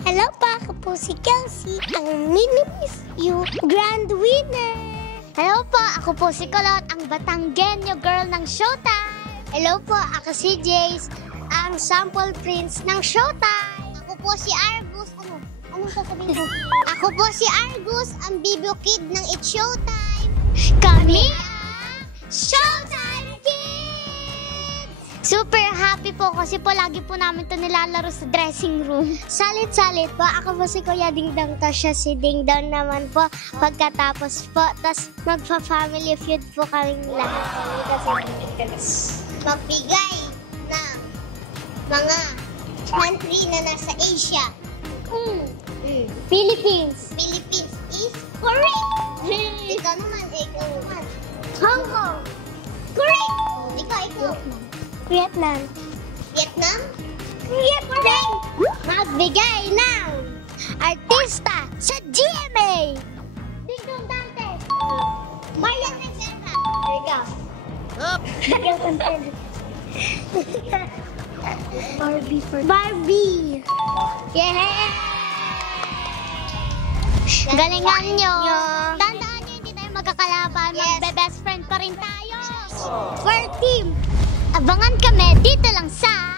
Hello po, ako po si Kelsey, ang Mini Miss You Grand Winner. Hello po, ako po si Kulot, ang Batanggenyo girl ng Showtime. Hello po, ako si Jace, ang Sample Prince ng Showtime. Ako po si Argus, anong sasabihin ko? Ako po si Argus, ang Bibio Kid ng It's Showtime. Kami ang Showtime Kids! Super happy po kasi po lagi po namin ito nilalaro sa dressing room. Salit-salit po, ako po si Kuya Dingdong, to siya si Dingdong naman po. Pagkatapos po, tas magpa-family feud po kaming lahat. Magbigay ng mga country na nasa Asia. Philippines. Philippines is correct. Ikaw naman. Hong Kong. Correct. Ikaw. Vietnam. Vietnam? Correct. Magbigay ng artista sa GMA. Dingdong Dantes. Marian Rivera. There you go. Barbie. Yeah! Galingan nyo. Yeah. Tandaan nyo, hindi tayo magkakalaban. Yes. Magbe-best friend pa rin tayo. For team. Abangan kami dito lang sa